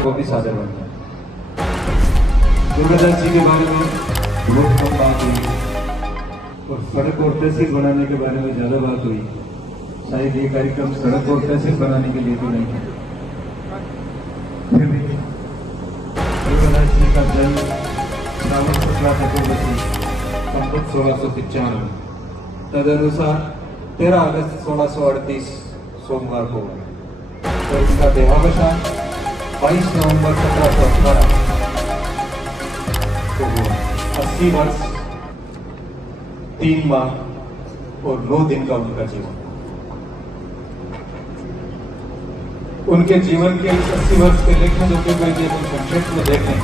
को भी सादर बनता है। दुर्गादास जी के बारे में बहुत कम बात हुई और सड़क और तहसील बनाने के बारे में ज्यादा बात हुई। शायद ये कार्यक्रम सड़क और तहसील बनाने के लिए तो नहीं है। फिर भी दुर्गादास जी का जन्म श्रावण शुक्ला चतुर्दशी संवत 1695 तदनुसार 13 अगस्त 1638 सोमवार को हुआ और इसका देहावसान 22 नवंबर 1718 को हुआ। 80 वर्ष 3 माह और 9 दिन का उनका जीवन। उनके जीवन के इस 80 वर्ष के लेखन जो कि यदि हम संक्षेप में देखें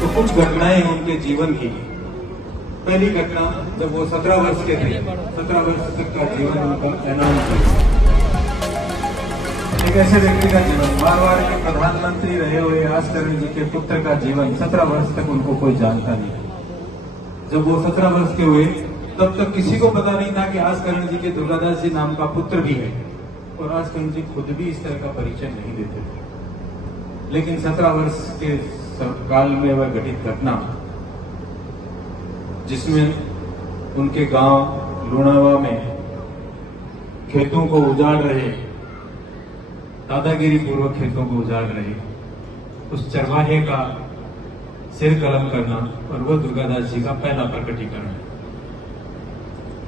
तो कुछ घटनाएं उनके जीवन की। पहली घटना जब वो 17 वर्ष के थे, 17 वर्ष तक का जीवन उनका ऐलान किया। एक ऐसे व्यक्ति का जीवन, मारवाड़ के प्रधानमंत्री रहे हुए आसकरण जी के पुत्र का जीवन 17 वर्ष तक उनको कोई जानता नहीं। जब वो 17 वर्ष के हुए तब तक किसी को पता नहीं था कि आसकरण जी के दुर्गादास जी नाम का पुत्र भी है और आसकरण जी खुद भी इस तरह का परिचय नहीं देते थे। लेकिन 17 वर्ष के काल में वह घटित घटना जिसमें उनके गांव लुणावा में खेतों को उजाड़ रहे, दादागिरी पूर्वक खेतों को उजाड़ रहे उस चरवाहे का सिर कलम करना और वह दुर्गादास जी का पहला प्रकटीकरण है।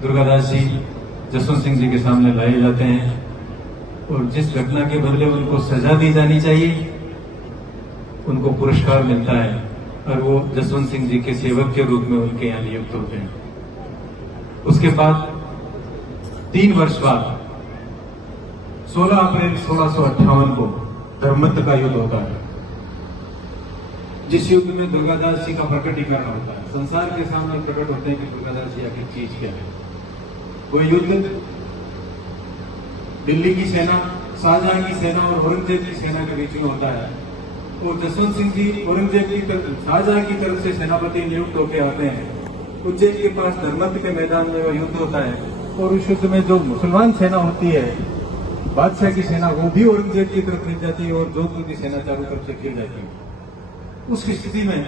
दुर्गादास जी जसवंत सिंह जी के सामने लाए जाते हैं और जिस घटना के बदले उनको सजा दी जानी चाहिए उनको पुरस्कार मिलता है और वो जसवंत सिंह जी के सेवक के रूप में उनके यहाँ नियुक्त होते हैं। उसके बाद 3 वर्ष बाद 16 अप्रैल 1658 को धर्मत्त का युद्ध होता है, जिस युद्ध में दुर्गादास जी का प्रकटीकरण होता है। संसार के सामने प्रकट होते हैं कि दुर्गादास जी आखिर चीज क्या है। वो युद्ध दिल्ली की सेना, शाहजहां की सेना और औरंगजेब की सेना के बीच में होता है। और जसवंत सिंह जी औरंगजेब की तरफ, शाहजहां की तरफ से सेनापति नियुक्त होकर आते हैं। उज्जैन के पास धर्मत्त के मैदान में वह युद्ध होता है और उस युद्ध में जो मुसलमान सेना होती है, बादशाह की सेना, वो भी औरंगजेब की तरफ मिल जाती है और जोधपुर की सेना चारों तरफ से घिर जाती है। उस स्थिति में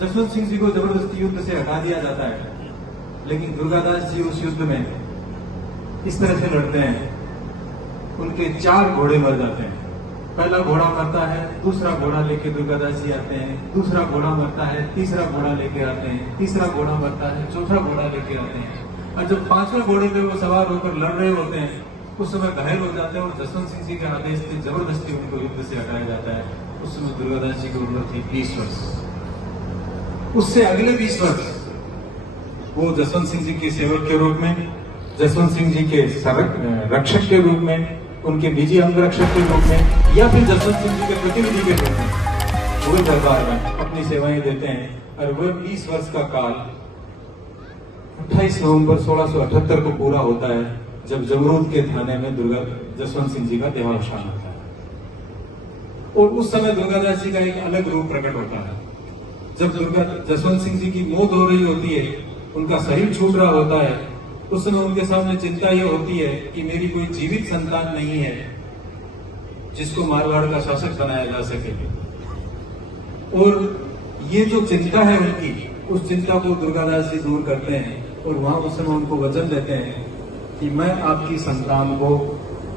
जसवंत सिंह जी को जबरदस्ती युद्ध से हटा दिया जाता है, लेकिन दुर्गादास जी उस युद्ध में इस तरह से लड़ते हैं, उनके 4 घोड़े मर जाते हैं। पहला घोड़ा मरता है, दूसरा घोड़ा लेके दुर्गादास जी आते हैं, दूसरा घोड़ा मरता है, तीसरा घोड़ा लेके आते हैं, तीसरा घोड़ा मरता है, चौथा घोड़ा लेके आते हैं। और जब 5वें घोड़े पे वो सवार होकर लड़ रहे होते हैं उस समय घायल हो जाते हैं और जसवंत सिंह जी के आदेश से जबरदस्ती उनको युद्ध से हटाया जाता है। उस समय दुर्गादास जी की उम्र थी 20 वर्ष। उससे अगले 20 वर्ष वो जसवंत सिंह जी के सेवक के रूप में, जसवंत सिंह जी के रक्षक के रूप में, उनके निजी अंगरक्षक के रूप में या फिर जसवंत सिंह जी के प्रतिनिधि के रूप में मुगल दरबार में अपनी सेवाएं देते हैं। और वह 20 वर्ष का काल 28 नवंबर 1678 को पूरा होता है, जब जमरूद के थाने में जसवंत सिंह जी का देहावसान होता है। और उस समय दुर्गादास जी का एक अलग रूप प्रकट होता है। जब जसवंत सिंह जी की मौत हो रही होती है, उनका शरीर छूट रहा होता है, उस समय उनके सामने चिंता यह होती है कि मेरी कोई जीवित संतान नहीं है जिसको मारवाड़ का शासक बनाया जा सके। और ये जो चिंता है उनकी, उस चिंता को दुर्गादास जी दूर करते हैं और वहां उस समय उनको वचन देते हैं कि मैं आपकी संतान को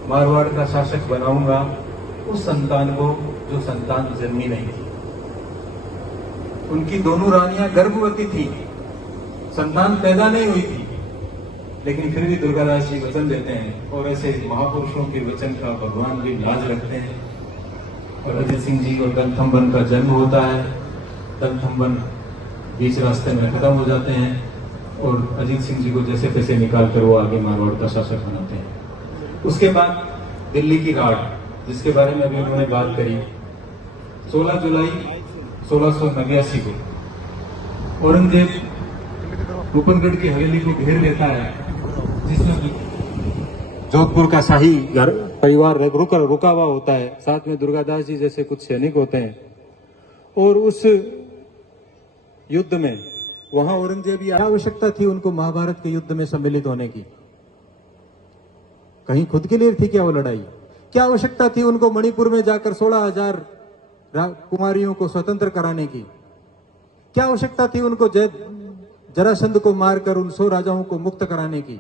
मारवाड़ का शासक बनाऊंगा, उस संतान को जो संतान जन्मी नहीं थी। उनकी दोनों रानियां गर्भवती थी, संतान पैदा नहीं हुई थी, लेकिन फिर भी दुर्गादास जी वचन देते हैं और ऐसे महापुरुषों के वचन का भगवान भी लाज रखते हैं। और अजित सिंह जी और दंथम्बन का जन्म होता है। दंथम्बन बीच रास्ते में खत्म हो जाते हैं और अजीत सिंह जी को जैसे तैसे निकाल कर वो आगे मारवाड़ का शासक बनाते हैं। उसके बाद दिल्ली की राड़, जिसके बारे में अभी उन्होंने बात करी, 16 जुलाई 1689 को औरंगजेब रूपनगढ़ की हवेली को घेर लेता है, जिसमें जोधपुर का शाही परिवार रुका हुआ होता है, साथ में दुर्गादास जी जैसे कुछ सैनिक होते हैं। और उस युद्ध में वहां औरंगजेब की आवश्यकता थी उनको महाभारत के युद्ध में सम्मिलित होने की। कहीं खुद के लिए थी क्या वो लड़ाई? क्या आवश्यकता थी उनको मणिपुर में जाकर 16,000 कुमारियों को स्वतंत्र कराने की? क्या आवश्यकता थी उनको जरासंध को मारकर उन 100 राजाओं को मुक्त कराने की?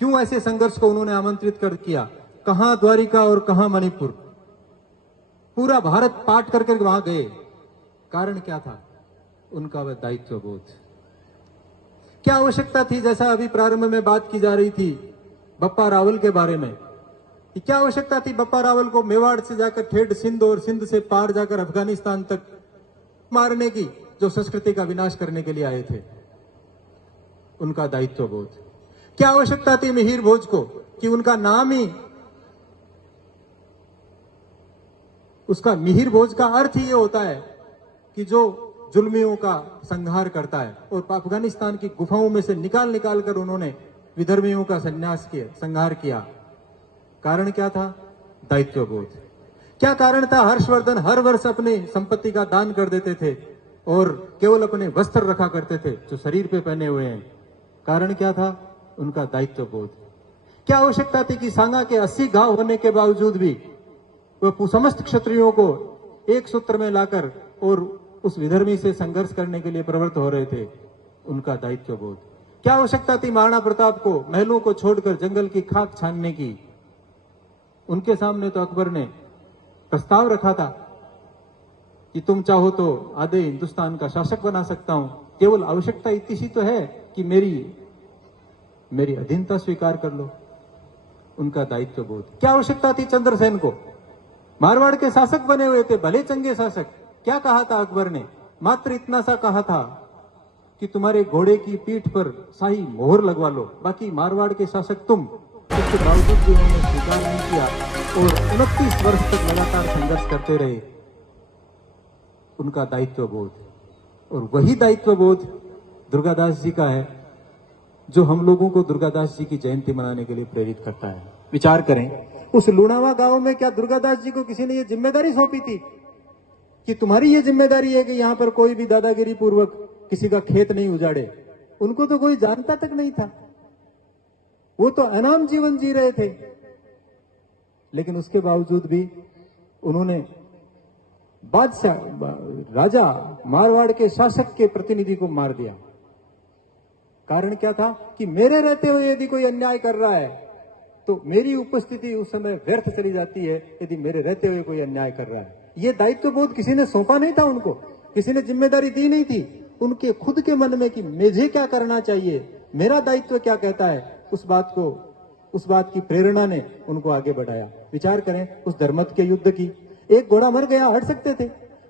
क्यों ऐसे संघर्ष को उन्होंने आमंत्रित कर किया? कहां द्वारिका और कहां मणिपुर? पूरा भारत पाट करके वहां गए। कारण क्या था? उनका वह दायित्व बोध। क्या आवश्यकता थी, जैसा अभी प्रारंभ में बात की जा रही थी बप्पा रावल के बारे में, कि क्या आवश्यकता थी बप्पा रावल को मेवाड़ से जाकर ठेठ सिंध और सिंध से पार जाकर अफगानिस्तान तक मारने की, जो संस्कृति का विनाश करने के लिए आए थे? उनका दायित्व बोध। क्या आवश्यकता थी मिहिर भोज को, कि उनका नाम ही, उसका मिहिर भोज का अर्थ ही ये होता है कि जो जुल्मियों का संहार करता है, और अफगानिस्तान की गुफाओं में से निकाल निकाल कर उन्होंने विधर्मियों का संहार किया। कारण क्या था? दायित्व बोध। क्या कारण था? हर्षवर्धन हर वर्ष अपनी संपत्ति का दान कर देते थे और केवल अपने वस्त्र रखा करते थे जो शरीर पे पहने हुए हैं। कारण क्या था? उनका दायित्व बोध। क्या आवश्यकता थी कि सांगा के 80 गांव होने के बावजूद भी वह समस्त क्षत्रियों को एक सूत्र में लाकर और उस विधर्मी से संघर्ष करने के लिए प्रवृत्त हो रहे थे? उनका दायित्व बोध। क्या आवश्यकता थी महाराणा प्रताप को महलों को छोड़कर जंगल की खाक छानने की? उनके सामने तो अकबर ने प्रस्ताव रखा था कि तुम चाहो तो आधे हिंदुस्तान का शासक बना सकता हूं, केवल आवश्यकता इतनी सी तो है कि मेरी अधीनता स्वीकार कर लो। उनका दायित्व बोध। क्या आवश्यकता थी चंद्रसेन को? मारवाड़ के शासक बने हुए थे, भले चंगे शासक। क्या कहा था अकबर ने? मात्र इतना सा कहा था कि तुम्हारे घोड़े की पीठ पर शाही मोहर लगवा लो, बाकी मारवाड़ के शासक तुम। इसके बावजूद भी उन्होंने स्वीकार नहीं किया और 29 वर्ष तक लगातार संघर्ष करते रहे। उनका दायित्व बोध। और वही दायित्व बोध दुर्गादास जी का है, जो हम लोगों को दुर्गादास जी की जयंती मनाने के लिए प्रेरित करता है। विचार करें, उस लुणावा गांव में क्या दुर्गादास जी को किसी ने यह जिम्मेदारी सौंपी थी कि तुम्हारी ये जिम्मेदारी है कि यहां पर कोई भी दादागिरी पूर्वक किसी का खेत नहीं उजाड़े? उनको तो कोई जानता तक नहीं था। वो तो अनाम जीवन जी रहे थे। लेकिन उसके बावजूद भी उन्होंने बादशाह, राजा, मारवाड़ के शासक के प्रतिनिधि को मार दिया। कारण क्या था? कि मेरे रहते हुए यदि कोई अन्याय कर रहा है तो मेरी उपस्थिति उस समय व्यर्थ चली जाती है, यदि मेरे रहते हुए कोई अन्याय कर रहा है। यह दायित्व बोध किसी ने सौंपा नहीं था उनको, किसी ने जिम्मेदारी दी नहीं थी। उनके खुद के मन में कि मुझे क्या करना चाहिए, मेरा दायित्व क्या कहता है, उस बात की प्रेरणा ने उनको आगे बढ़ाया। विचार करें उस धर्मत के युद्ध की। एक घोड़ा मर गया, हट सकते थे।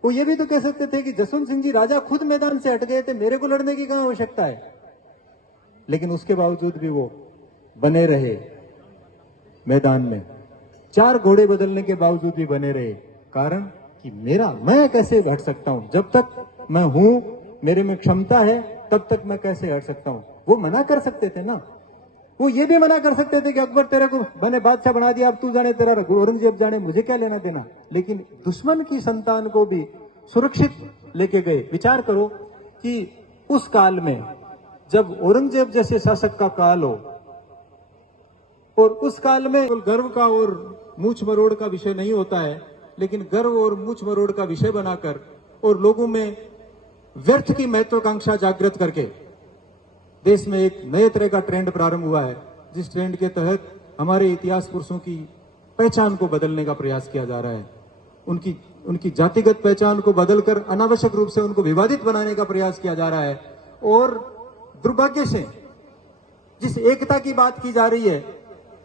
वो ये भी तो कह सकते थे कि जसवंत सिंह जी राजा खुद मैदान से हट गए थे, मेरे को लड़ने की कहां आवश्यकता है। लेकिन उसके बावजूद भी वो बने रहे मैदान में। 4 घोड़े बदलने के बावजूद भी बने रहे। कारण कि मैं कैसे हट सकता हूं? जब तक मैं हूं, मेरे में क्षमता है, तब तक मैं कैसे हट सकता हूं? वो मना कर सकते थे ना। वो ये भी मना कर सकते थे कि अकबर तेरे को बने बादशाह बना दिया, अब तू जाने, तेरा औरंगजेब जाने, मुझे क्या लेना देना। लेकिन दुश्मन की संतान को भी सुरक्षित लेके गए। विचार करो कि उस काल में जब औरंगजेब जैसे शासक का काल हो, और उस काल में गर्व का और मूछ मरोड़ का विषय नहीं होता है, लेकिन गर्व और मूछ मरोड़ का विषय बनाकर और लोगों में व्यर्थ की महत्वाकांक्षा जागृत करके देश में एक नए तरह का ट्रेंड प्रारंभ हुआ है, जिस ट्रेंड के तहत हमारे इतिहास पुरुषों की पहचान को बदलने का प्रयास किया जा रहा है। उनकी जातिगत पहचान को बदलकर अनावश्यक रूप से उनको विवादित बनाने का प्रयास किया जा रहा है। और दुर्भाग्य से जिस एकता की बात की जा रही है,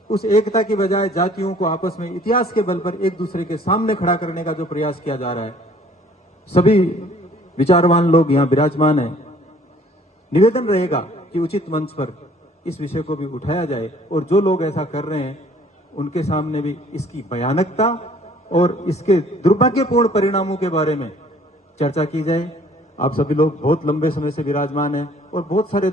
उस एकता की बजाय जातियों को आपस में इतिहास के बल पर एक दूसरे के सामने खड़ा करने का जो प्रयास किया जा रहा है। सभी विचारवान लोग यहाँ विराजमान हैं। निवेदन रहेगा कि उचित मंच पर इस विषय को भी उठाया जाए, और जो लोग ऐसा कर रहे हैं उनके सामने भी इसकी भयानकता और इसके दुर्भाग्यपूर्ण परिणामों के बारे में चर्चा की जाए। आप सभी लोग बहुत लंबे समय से विराजमान हैं और बहुत सारे